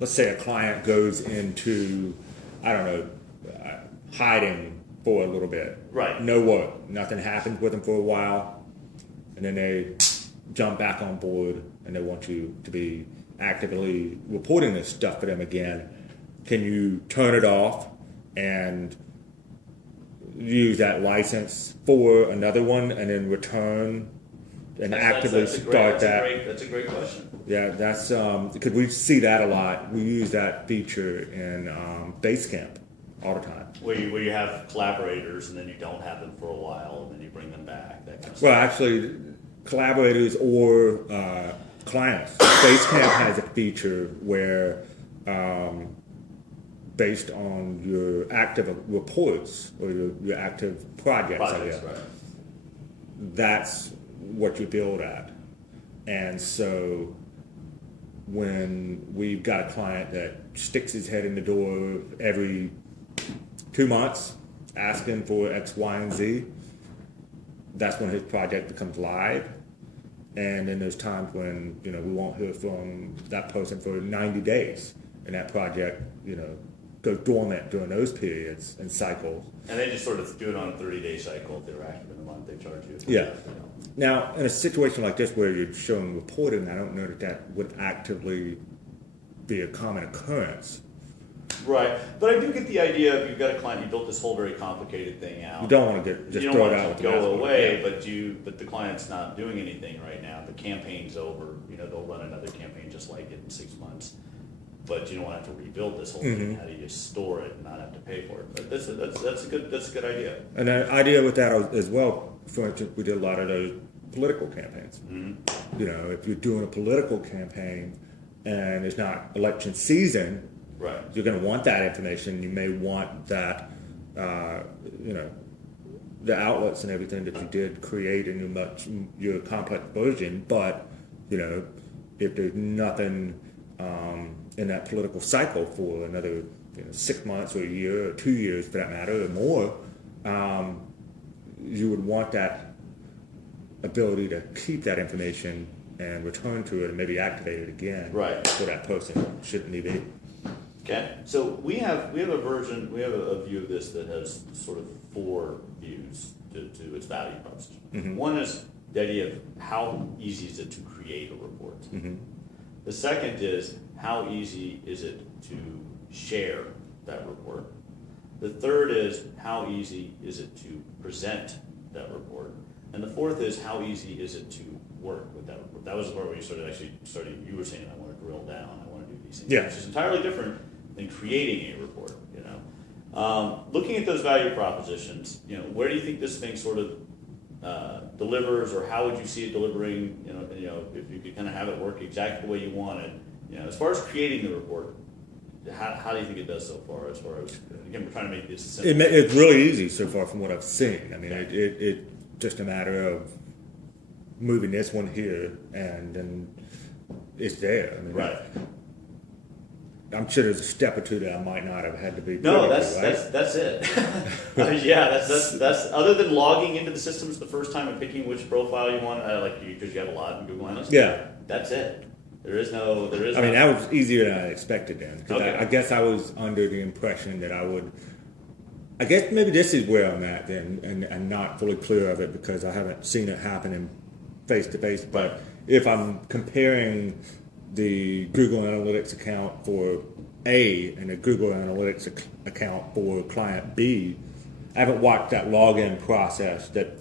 let's say a client goes into, I don't know, hiding for a little bit. Right. No work. Nothing happens with them for a while. And then they jump back on board and they want you to be actively reporting this stuff for them again. Can you turn it off and use that license for another one and then return and actively start that? That's a great question. Yeah, that's because we see that a lot. We use that feature in Basecamp all the time. Where you have collaborators and then you don't have them for a while and then you bring them back. That kind of Well, stuff. actually, collaborators or clients. Basecamp has a feature where, based on your active reports or your active projects, I guess, right. that's what you build at. And so when we've got a client that sticks his head in the door every 2 months asking for X, Y, and Z, that's when his project becomes live. And then there's times when, we won't hear from that person for 90 days. And that project, goes dormant during those periods and cycles. And they just sort of do it on a 30-day cycle. If they're active in a month, they charge you. Yeah. Now, in a situation like this where you're showing reporting, I don't know that would actively be a common occurrence. Right, but I do get the idea of you've got a client, you built this whole very complicated thing out. You don't want to just you don't throw want it it out to with the go mouth. away, Yeah. but the client's not doing anything right now. The campaign's over. They'll run another campaign just like it in 6 months. But you don't want to have to rebuild this whole thing. How do you store it and not have to pay for it? But that's a good idea. And the idea with that as well, for instance, we did a lot of those political campaigns. Mm-hmm. If you're doing a political campaign and it's not election season, Right. you're going to want that information. You may want that, the outlets and everything that you did create in your complex version. But, if there's nothing in that political cycle for another 6 months or a year or 2 years for that matter or more, you would want that ability to keep that information and return to it and maybe activate it again for that person, should need be. Okay, so we have a version, we have a view of this that has sort of 4 views to its value proposition. Mm-hmm. One is the idea of how easy is it to create a report. Mm-hmm. The second is how easy is it to share that report. The third is how easy is it to present that report. And the fourth is how easy is it to work with that report. That was the part where you started, you were saying, I want to drill down, I want to do these things. Yeah. Which is entirely different than creating a report, Looking at those value propositions, where do you think this thing sort of delivers, or how would you see it delivering, if you could kind of have it work exactly the way you want it? As far as creating the report, how do you think it does so far? As far as, again, we're trying to make this simple. It's really easy so far from what I've seen. I mean, it just a matter of moving this one here and then it's there. I mean, Right. I'm sure there's a step or two that I might not have had to be. No, privy to, that's it. Yeah, that's other than logging into the systems the first time and picking which profile you want, because you have a lot in Google Analytics. Yeah. That's it. There is no. I mean, that was easier than I expected then. 'Cause Okay. I guess I was under the impression that I guess maybe this is where I'm at then, and not fully clear of it because I haven't seen it happen in face to face. But if I'm comparing the Google Analytics account for A and the Google Analytics account for client B, I haven't watched that login process that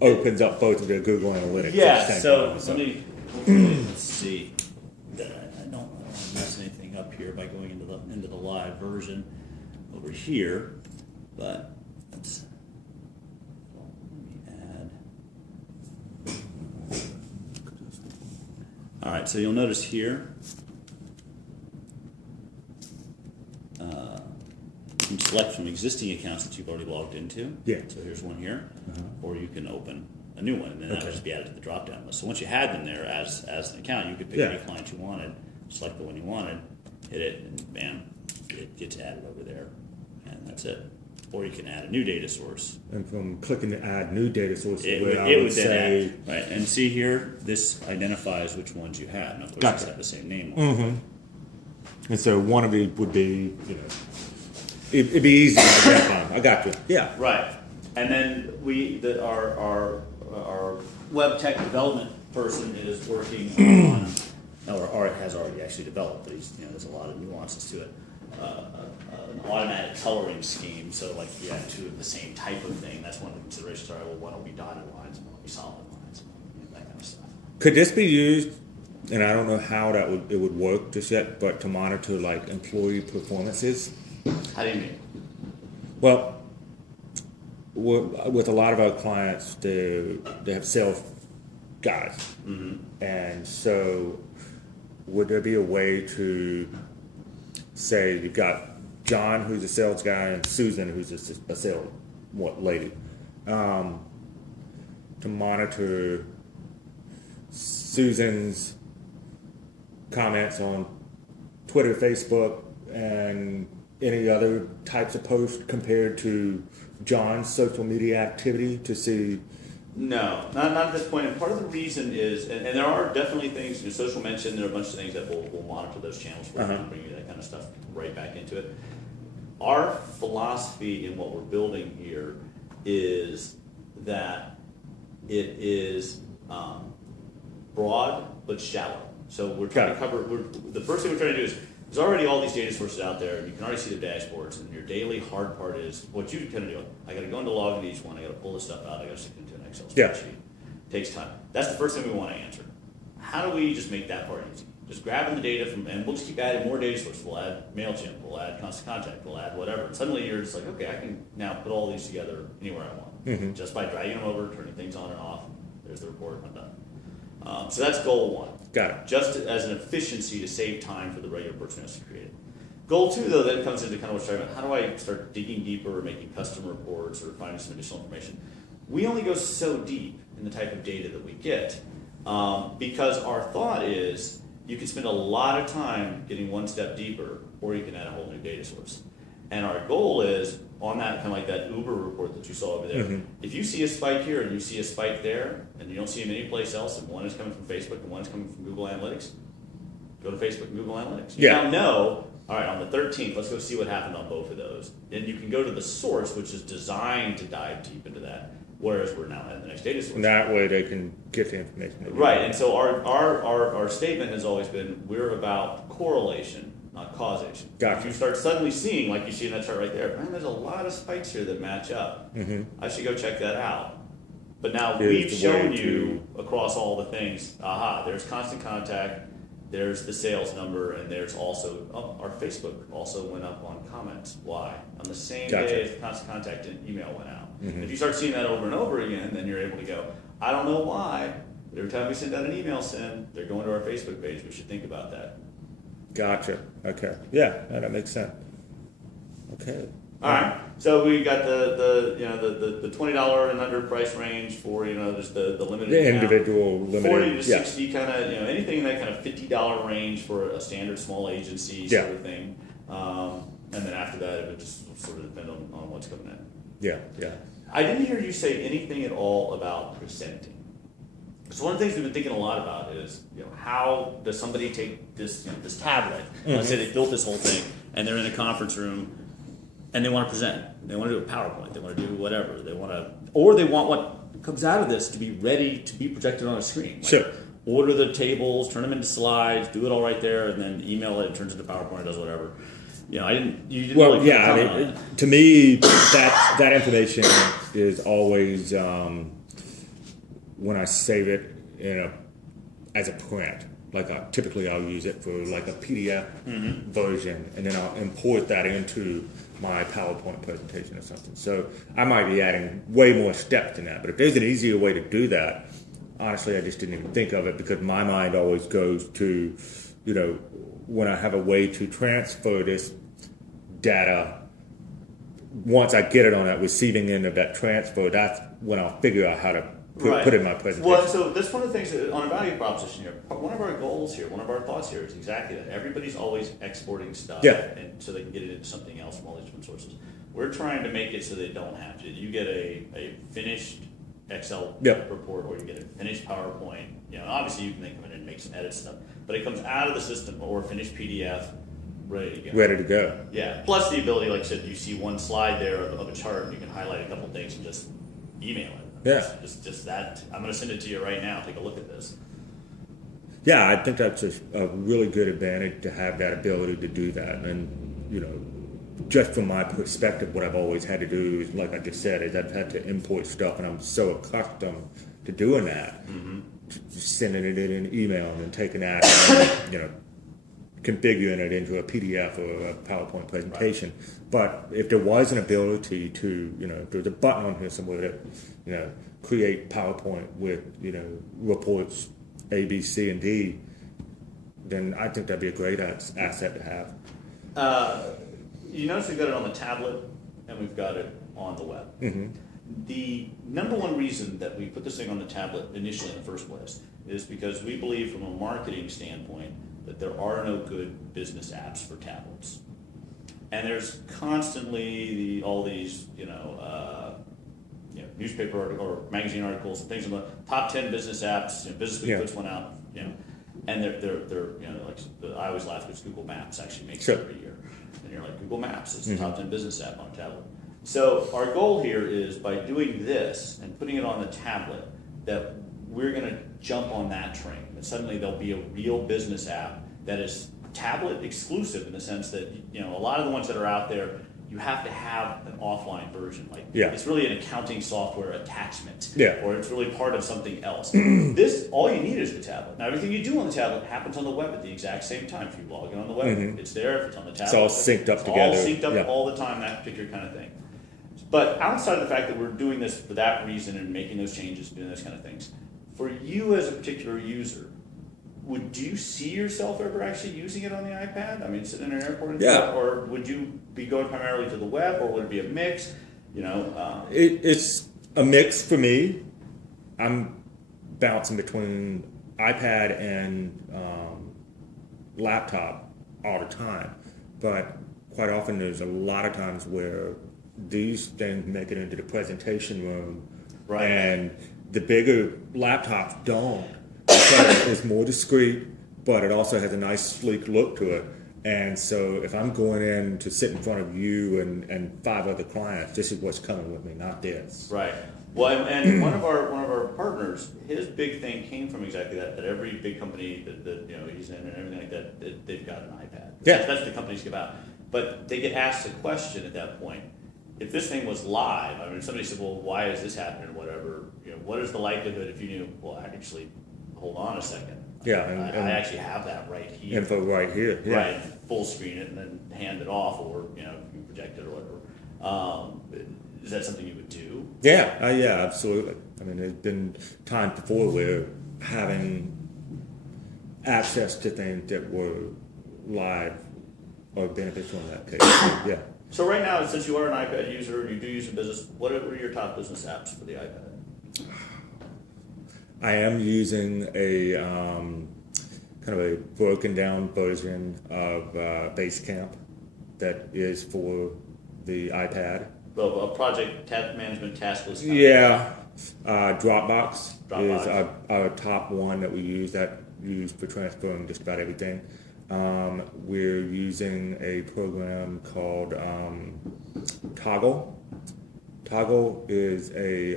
opens up both of their Google Analytics. Yeah, at the so same time. let's see that I don't want to mess anything up here by going into the live version over here, but let me add. All right, so you'll notice here you can select from existing accounts that you've already logged into. Yeah. So here's one here, or you can open a new one, and then that would just be added to the drop-down list. So once you had them there as an account, you could pick any client you wanted, select the one you wanted, hit it, and bam, it gets added over there, and that's it. or you can add a new data source. And from clicking to add new data sources, It where would, I it would would say, then add, right? And see here, this identifies which ones you had. And of course, Gotcha. these have the same name on them. and so one of these would be, it'd be easy to identify. I got you. Yeah. Right. And then our web tech development person is working on, or has already actually developed, but there's a lot of nuances to it. An automatic coloring scheme, so like if you have two of the same type of thing, that's one of the considerations. All right, well, one will be dotted lines, one will be solid lines, that kind of stuff. Could this be used, and I don't know how it would work just yet, but to monitor like employee performances? How do you mean? Well, with a lot of our clients, they have sales guys, and so would there be a way to say you've got John, who's a sales guy, and Susan, who's a sales lady, to monitor Susan's comments on Twitter, Facebook, and any other types of posts compared to John's social media activity to see? No, not at this point. And part of the reason is, and there are definitely things, social mention, there are a bunch of things that we'll monitor those channels for you and bring you that kind of stuff right back into it. Our philosophy in what we're building here is that it is broad but shallow. So we're trying to cover, the first thing we're trying to do is, there's already all these data sources out there, and you can already see the dashboards, and your daily hard part is what you kind of do. I got to go into log into each one, I got to pull this stuff out, I got to stick it into an Excel spreadsheet. Takes time. That's the first thing we want to answer. How do we just make that part easy? Just grabbing the data and we'll just keep adding more data sources. We'll add MailChimp, we'll add Constant Contact, we'll add whatever. And suddenly you're just like, okay, I can now put all these together anywhere I want. Just by dragging them over, turning things on and off. There's the report, I'm done. So that's goal one. Got it. Just as an efficiency to save time for the regular person who has to create it. Goal two, though, then comes into kind of what you're talking about. How do I start digging deeper or making custom reports or finding some additional information? We only go so deep in the type of data that we get because our thought is you can spend a lot of time getting one step deeper, or you can add a whole new data source. And our goal is on that kind of like that Uber report that you saw over there. If you see a spike here and you see a spike there, and you don't see them anyplace else, and one is coming from Facebook and one is coming from Google Analytics, go to Facebook and Google Analytics. You now know, all right, on the 13th, let's go see what happened on both of those. And you can go to the source, which is designed to dive deep into that, whereas we're now at the next data source. And that way they can get the information. Right, and so our statement has always been, we're about correlation, not causation. Gotcha. If you start suddenly seeing, like you see in that chart right there, man, there's a lot of spikes here that match up. I should go check that out. But now we've shown you across all the things, there's Constant Contact, there's the sales number, and there's also, our Facebook also went up on comments. Why? On the same day as the Constant Contact email went out. If you start seeing that over and over again, then you're able to go, I don't know why, but every time we send out an email they're going to our Facebook page. We should think about that. Gotcha. Okay. Yeah, that makes sense. Okay. All right. So we got the $20 and under price range for just the limited the account. Individual limited 40 to 60 kind of anything in that kind of $50 range for a standard small agency sort of thing. And then after that, it would just sort of depend on what's coming in. Yeah. I didn't hear you say anything at all about presenting. So one of the things we've been thinking a lot about is, how does somebody take this tablet? Let's say they built this whole thing, and they're in a conference room, and they want to present. They want to do a PowerPoint. They want to do whatever. They want what comes out of this to be ready to be projected on a screen. Sure. Order the tables, turn them into slides, do it all right there, and then email it. It turns into PowerPoint. It does whatever. You didn't. Well, really to me, that information is always when I save it as a print. Like typically, I'll use it for like a PDF version, and then I'll import that into my PowerPoint presentation or something. So I might be adding way more steps than that. But if there's an easier way to do that, honestly, I just didn't even think of it because my mind always goes to, when I have a way to transfer this data, once I get it on that receiving end of that transfer, that's when I'll figure out how to put it in my presentation. Well, so that's one of the things on a value proposition here. One of our goals here, one of our thoughts here is exactly that. Everybody's always exporting stuff, and so they can get it into something else from all these different sources. We're trying to make it so they don't have to. You get a finished Excel Yep. report, or you get a finished PowerPoint. You know, obviously you can then come in and make some edits and stuff, but it comes out of the system or a finished PDF, ready to go. Ready to go. Yeah. Plus the ability, like I said, you see one slide there of a chart, and you can highlight a couple things and just email it. Yeah. Just that. I'm going to send it to you right now. Take a look at this. Yeah, I think that's a really good advantage to have that ability to do that. And, you know, just from my perspective, what I've always had to do is, like I just said, is I've had to import stuff, and I'm so accustomed to doing that, just sending it in an email and then taking that, and, you know, configuring it into a PDF or a PowerPoint presentation. Right. But if there was an ability to, you know, if there's a button on here somewhere that, you know, create PowerPoint with, you know, reports A, B, C, and D, then I think that'd be a great asset to have. You notice we've got it on the tablet and we've got it on the web. Mm-hmm. The number one reason that we put this thing on the tablet initially in the first place is because we believe from a marketing standpoint that there are no good business apps for tablets. And there's constantly all these, newspaper article or magazine articles and things about top 10 business apps. Business Week puts one out, and they're like, I always laugh because Google Maps actually makes it every year. And you're like, Google Maps is the top 10 business app on a tablet. So our goal here is by doing this and putting it on the tablet that we're going to jump on that train. And suddenly there'll be a real business app that is tablet exclusive in the sense that, a lot of the ones that are out there, you have to have an offline version. It's really an accounting software attachment. Yeah. Or it's really part of something else. This, all you need is the tablet. Now, everything you do on the tablet happens on the web at the exact same time. If you log in on the web, it's there. If it's on the tablet, it's all synced up together. All synced up all the time, that particular kind of thing. But outside of the fact that we're doing this for that reason and making those changes, doing those kind of things, for you as a particular user, would you see yourself ever actually using it on the iPad? I mean, sitting in an airport and stuff? Or would you be going primarily to the web, or would it be a mix? It's a mix for me. I'm bouncing between iPad and laptop all the time. But quite often there's a lot of times where these things make it into the presentation room. Right. And the bigger laptops don't. So it's more discreet, but it also has a nice sleek look to it. And so if I'm going in to sit in front of you and 5 other clients, this is what's coming with me, not this. Right. Well, and one of our partners, his big thing came from exactly that every big company that he's in and everything like that, they've got an iPad. Yeah. That's what the companies give out. But they get asked a question at that point. If this thing was live, I mean, if somebody said, well, why is this happening or whatever, what is the likelihood if you knew, well, actually, hold on a second. Yeah, I actually have that right here. Info right here. Yeah. Right, full screen it and then hand it off, or you can project it or whatever. Is that something you would do? Yeah, yeah, absolutely. I mean, there's been times before where having access to things that were live are beneficial in that case. Yeah. So right now, since you are an iPad user and you do use a business, what are your top business apps for the iPad? I am using a kind of a broken down version of Basecamp that is for the iPad. Well, a project management task list. Yeah. Dropbox is our top one that we use, that used for transferring just about everything. We're using a program called Toggl. Toggl is a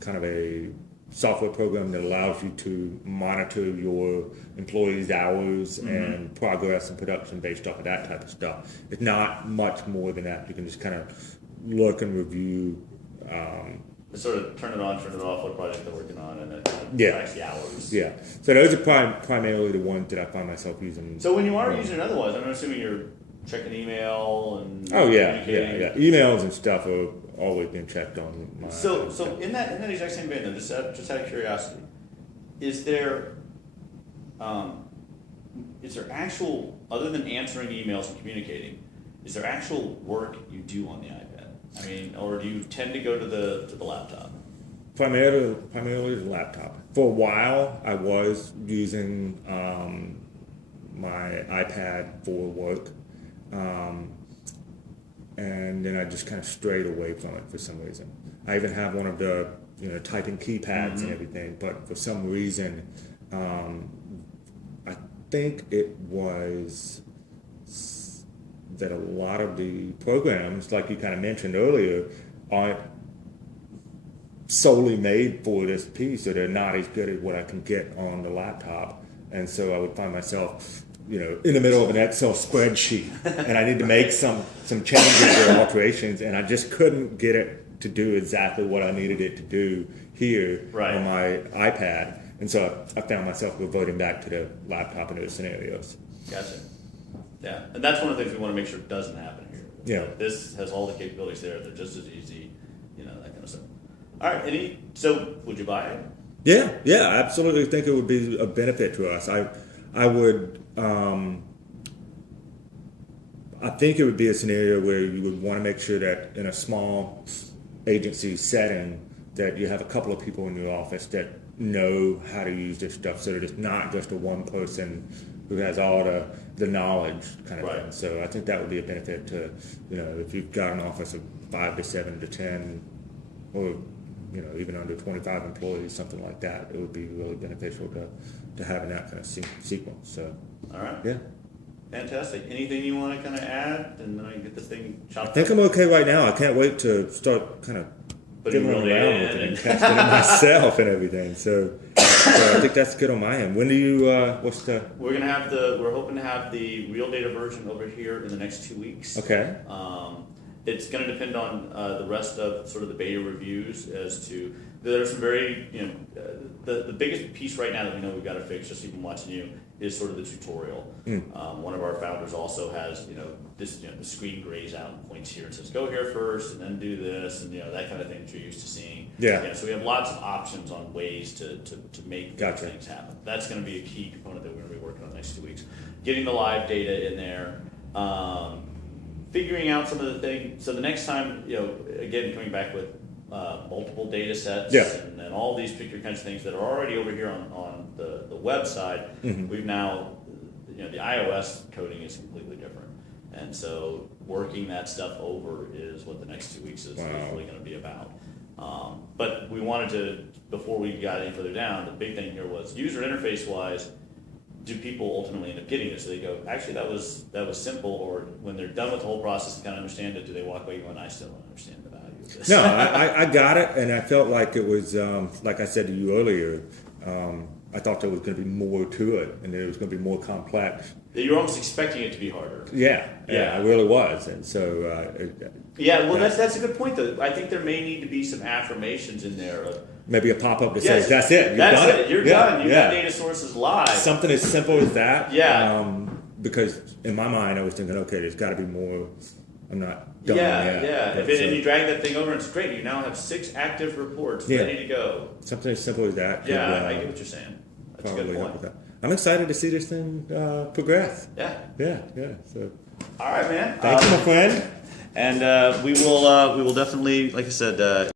kind of a software program that allows you to monitor your employees' hours and progress and production based off of that type of stuff. It's not much more than that. You can just kind of look and review. Sort of turn it on, turn it off, what project they're working on, and then tracks the hours. Yeah. So those are primarily the ones that I find myself using. So when you are using it otherwise, I'm assuming you're checking email and yeah. Emails and stuff are always being checked on. So in that exact same vein, though, just out of curiosity, is there actual, other than answering emails and communicating, is there actual work you do on the iPad? I mean, or do you tend to go to the laptop? Primarily the laptop. For a while, I was using my iPad for work. and then I just kind of strayed away from it for some reason. I even have one of the typing keypads and everything, but for some reason, I think it was that a lot of the programs, like you kind of mentioned earlier, aren't solely made for this piece, or they're not as good as what I can get on the laptop. And so I would find myself, in the middle of an Excel spreadsheet, and I need to make some changes or alterations, and I just couldn't get it to do exactly what I needed it to do here on my iPad. And so I found myself reverting back to the laptop in those scenarios. Gotcha. Yeah, and that's one of the things we want to make sure doesn't happen here. Yeah. This has all the capabilities there. They're just as easy, that kind of stuff. All right, so would you buy it? Yeah, I absolutely think it would be a benefit to us. I would, I think it would be a scenario where you would want to make sure that in a small agency setting that you have a couple of people in your office that know how to use this stuff, so that it's not just a one person who has all the knowledge kind of thing. So I think that would be a benefit to, if you've got an office of 5 to 7 to 10, or even under 25 employees, something like that, it would be really beneficial to having that kind of sequence. So, all right, yeah, fantastic. Anything you want to kind of add, and then I can get this thing chopped? I think I'm okay right now. I can't wait to start kind of getting around with it and testing it myself and everything. So I think that's good on my end. When do you? What's the? We're hoping to have the real data version over here in the next 2 weeks. Okay. It's going to depend on the rest of sort of the beta reviews as to there are some very the biggest piece right now that we know we've got to fix, just even watching you, is sort of the tutorial. One of our founders also has this the screen grays out and points here and says go here first and then do this, and that kind of thing that you're used to seeing. Yeah. So we have lots of options on ways to make Gotcha. these things happen. That's going to be a key component that we're going to be working on the next 2 weeks. Getting the live data in there. Figuring out some of the things. So the next time, again, coming back with multiple data sets and all these picture kinds of things that are already over here on the website, we've now, the iOS coding is completely different. And so working that stuff over is what the next 2 weeks is really going to be about. But we wanted to, before we got any further down, the big thing here was user interface wise, do people ultimately end up getting this? So they go, actually, that was simple, or when they're done with the whole process and kind of understand it, do they walk away going, I still don't understand the value of this? No, I got it, and I felt like it was, like I said to you earlier, I thought there was going to be more to it, and it was going to be more complex. You're almost expecting it to be harder. Yeah, I really was, and so. That's a good point, though. I think there may need to be some affirmations in there. Maybe a pop-up that says, that's it, you've done it. You're done. You've got data sources live. Something as simple as that. Yeah. Because in my mind, I was thinking, okay, there's got to be more. I'm not done yet. And you drag that thing over, and it's great. You now have 6 active reports ready to go. Something as simple as that. Yeah, I get what you're saying. That's a good point. I'm excited to see this thing progress. Yeah. So. All right, man. Thank you, my friend. And we will definitely, like I said,